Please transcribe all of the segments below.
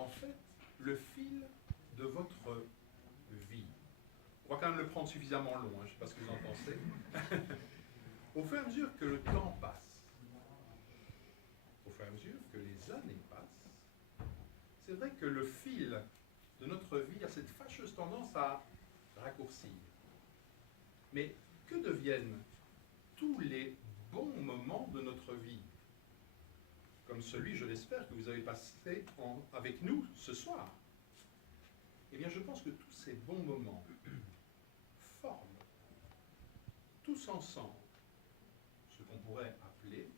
en fait le fil de votre vie. On va quand même le prendre suffisamment long, je ne sais pas ce que vous en pensez. Au fur et à mesure que le temps passe, au fur et à mesure que les années passent, c'est vrai que le fil de notre vie a cette fâcheuse tendance à raccourcir. Mais que deviennent tous les bons moments de notre vie, comme celui, je l'espère, que vous avez passé avec nous ce soir? Eh bien, je pense que tous ces bons moments forment, tous ensemble, ce qu'on pourrait appeler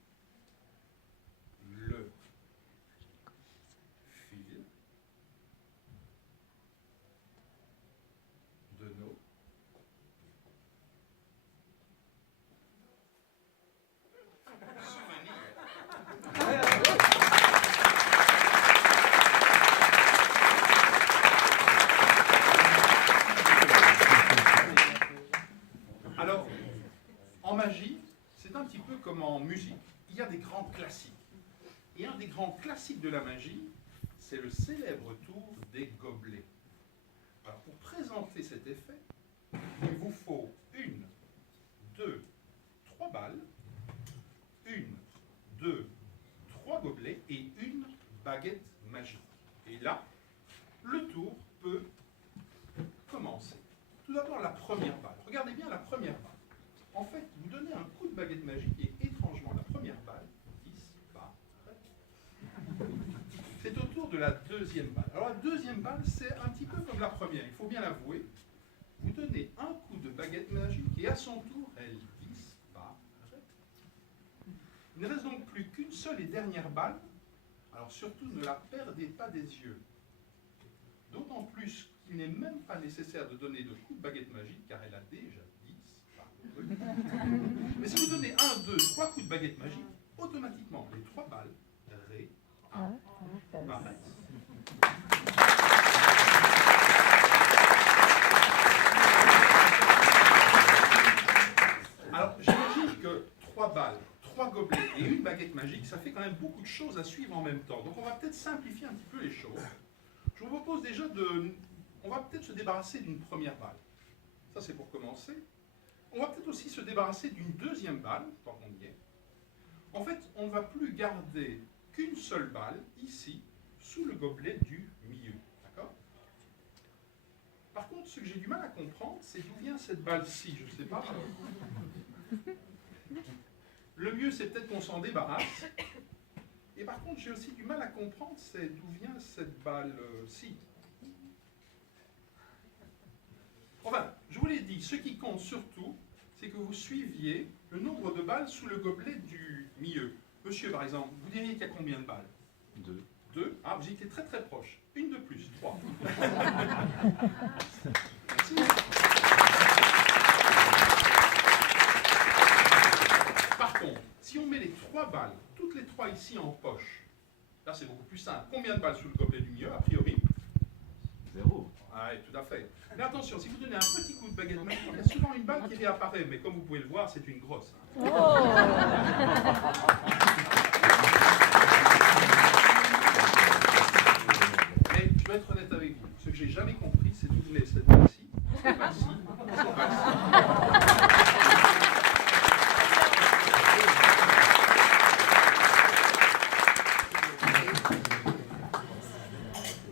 le fil de nos Alors, en magie, c'est un petit peu comme en musique. Il y a des grands classiques. Et un des grands classiques de la magie, c'est le célèbre tour des gobelets. Alors, pour présenter cet effet, il vous faut 1, 2, 3 balles, 1, 2, 3 gobelets et une baguette magique. Et là, le tour peut commencer. Tout d'abord, la première balle. Regardez bien la première balle. En fait, vous donnez un coup de baguette magique et étrangement, la première balle disparaît. C'est au tour de la deuxième balle. Alors la deuxième balle, c'est un petit peu comme la première, il faut bien l'avouer. Vous donnez un coup de baguette magique et à son tour, elle disparaît. Il ne reste donc plus qu'une seule et dernière balle. Alors surtout, ne la perdez pas des yeux. D'autant plus qu'il n'est même pas nécessaire de donner de coup de baguette magique, car elle a déjà disparu. Mais si vous donnez 1, 2, 3 coups de baguette magique, automatiquement, les 3 balles réapparaissent. Alors, j'imagine que 3 balles, 3 gobelets et une baguette magique, ça fait quand même beaucoup de choses à suivre en même temps. Donc on va peut-être simplifier un petit peu les choses. Je vous propose déjà on va peut-être se débarrasser d'une première balle. Ça, c'est pour commencer. On va peut-être aussi se débarrasser d'une deuxième balle, tant qu'on y est. En fait, on ne va plus garder qu'une seule balle, ici, sous le gobelet du milieu. D'accord? Par contre, ce que j'ai du mal à comprendre, c'est d'où vient cette balle-ci, je ne sais pas. Le mieux, c'est peut-être qu'on s'en débarrasse. Et par contre, j'ai aussi du mal à comprendre, c'est d'où vient cette balle-ci. Enfin, je vous l'ai dit, ce qui compte surtout, c'est que vous suiviez le nombre de balles sous le gobelet du milieu. Monsieur, par exemple, vous diriez qu'il y a combien de balles? 2. 2. Ah, vous étiez très très proche. Une de plus, 3. Merci. Par contre, si on met les 3 balles, toutes les 3 ici en poche, là c'est beaucoup plus simple. Combien de balles sous le gobelet du milieu, a priori? 0. Ah, oui, tout à fait. Mais attention, si vous donnez un petit coup de baguette magique, il y a souvent une balle qui réapparaît, mais comme vous pouvez le voir, c'est une grosse. Mais je vais être honnête avec vous. Ce que j'ai jamais compris, c'est d'où venait cette balle-ci, cette balle-ci, cette balle-ci.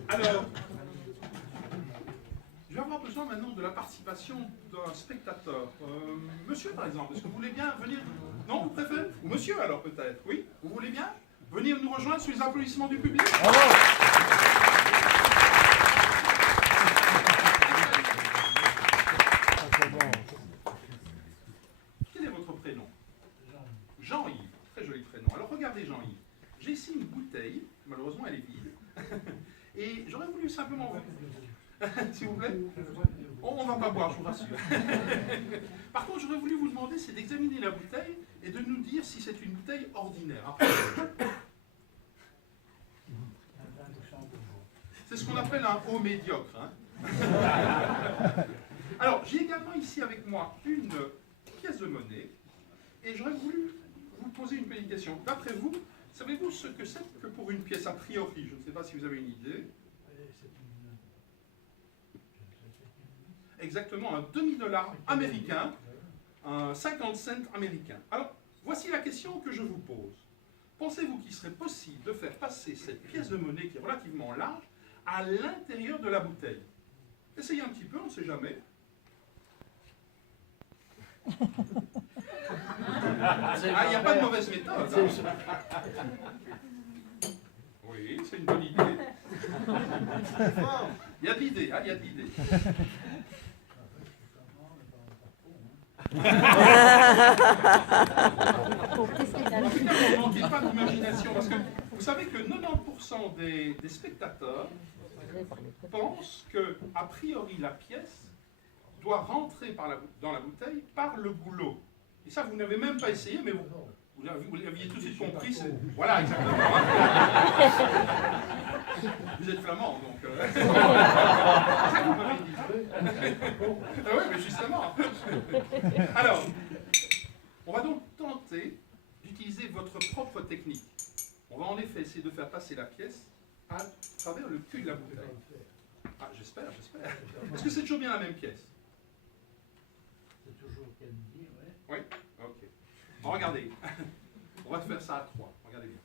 Alors, je vais avoir besoin maintenant de la participation d'un spectateur. Monsieur, par exemple, est-ce que vous voulez bien venir? Non, vous préférez? Ou monsieur, alors, peut-être? Oui? Vous voulez bien venir nous rejoindre sous les applaudissements du public? Quel est votre prénom? Jean-Yves. Très joli prénom. Alors, regardez, Jean-Yves. J'ai ici une bouteille. Malheureusement, elle est vide. Et j'aurais voulu simplement... S'il vous plaît? On ne va pas boire, je vous rassure. Par contre, j'aurais voulu vous demander, c'est d'examiner la bouteille et de nous dire si c'est une bouteille ordinaire. Après, c'est ce qu'on appelle un haut médiocre. Hein. Alors, j'ai également ici avec moi une pièce de monnaie et j'aurais voulu vous poser une petite question. D'après vous, Savez-vous ce que c'est que pour une pièce a priori? Je ne sais pas si vous avez une idée. Exactement, un demi-dollar américain, un 50 cents américain. Alors, voici la question que je vous pose. Pensez-vous qu'il serait possible de faire passer cette pièce de monnaie qui est relativement large à l'intérieur de la bouteille? Essayez un petit peu, on ne sait jamais. Ah, il n'y a pas de mauvaise méthode. Hein. Oui, c'est une bonne idée. Il y a de l'idée, hein, il y a de l'idée. Ne manquez pas d'imagination, parce que vous savez que 90% des spectateurs pensent que, a priori, la pièce doit rentrer dans la bouteille par le goulot. Et ça, vous n'avez même pas essayé, mais vous l'aviez tout de suite compris. Voilà, exactement. Vous êtes flamand, donc... c'est ça que vous m'avez dit. Ah oui, mais justement. Alors, on va donc tenter d'utiliser votre propre technique. On va en effet essayer de faire passer la pièce à travers le cul de la bouteille. Ah, j'espère. Est-ce que c'est toujours bien la même pièce? C'est toujours Kennedy, ouais. Oui? Ok. Bon, regardez. On va faire ça à 3. Regardez bien.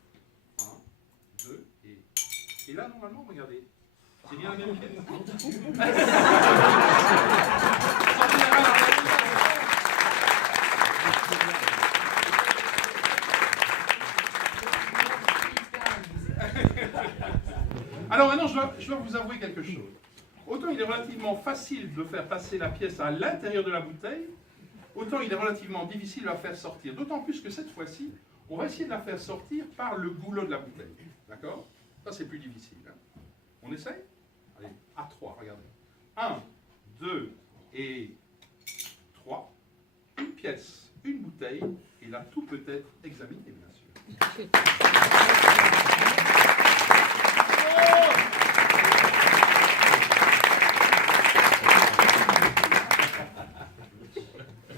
1, 2 et là, normalement, regardez. C'est bien la même pièce. Alors maintenant, je dois vous avouer quelque chose. Autant il est relativement facile de faire passer la pièce à l'intérieur de la bouteille, autant il est relativement difficile de la faire sortir. D'autant plus que cette fois-ci, on va essayer de la faire sortir par le goulot de la bouteille. D'accord? Ça, c'est plus difficile. Hein. On essaye? Allez, à 3, regardez. 1, 2 et 3. Une pièce, une bouteille, et là, tout peut être examiné, bien sûr.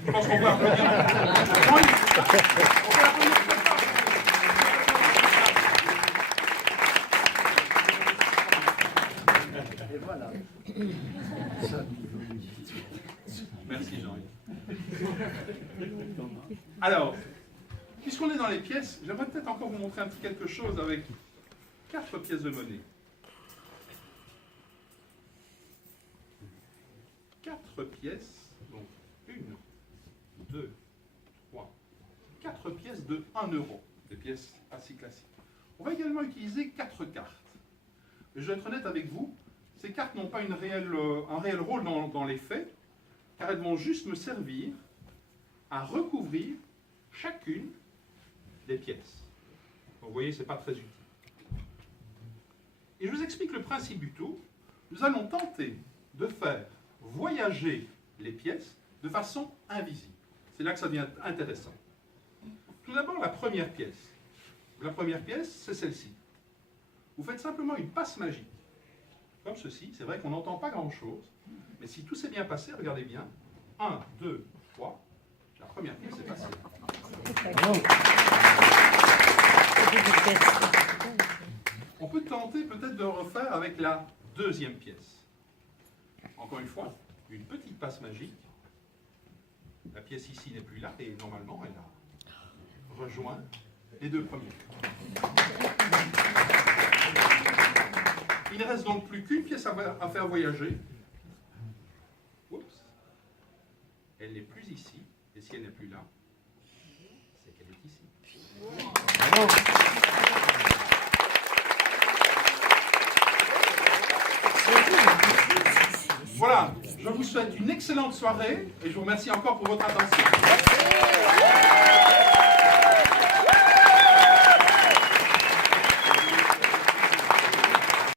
Je pense qu'on peut applaudir. On peut applaudir. Et voilà. Merci Jean-Yves. Alors, puisqu'on est dans les pièces, j'aimerais peut-être encore vous montrer un petit quelque chose avec 4 pièces de monnaie. 4 pièces, donc 1, 2, 3, 4 pièces de 1 euro, des pièces assez classiques. On va également utiliser 4 cartes. Et je vais être honnête avec vous, ces cartes n'ont pas un réel rôle dans les faits, car elles vont juste me servir à recouvrir chacune des pièces. Donc, vous voyez, ce n'est pas très utile. Et je vous explique le principe du tout. Nous allons tenter de faire voyager les pièces de façon invisible. C'est là que ça devient intéressant. Tout d'abord, la première pièce. La première pièce, c'est celle-ci. Vous faites simplement une passe magique. Comme ceci. C'est vrai qu'on n'entend pas grand-chose. Mais si tout s'est bien passé, regardez bien. 1, 2, 3. La première pièce est passée. On peut tenter peut-être de refaire avec la deuxième pièce. Encore une fois, une petite passe magique. La pièce ici n'est plus là et normalement elle a rejoint les 2 premiers. Il ne reste donc plus qu'une pièce à faire voyager. Oups. Elle n'est plus ici. Et si elle n'est plus là, c'est qu'elle est ici. Voilà, je vous souhaite une excellente soirée et je vous remercie encore pour votre attention.